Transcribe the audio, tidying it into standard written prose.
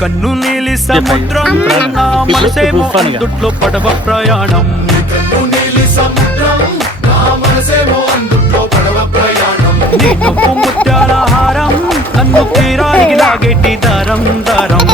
కన్ను నీలి సముద్రం నా మనసేమో అందుట్లో పడవ ప్రయాణం. నీ నవ్వు ముత్యాల హారం నన్ను తీరానికి లాగేటి దారం దారం.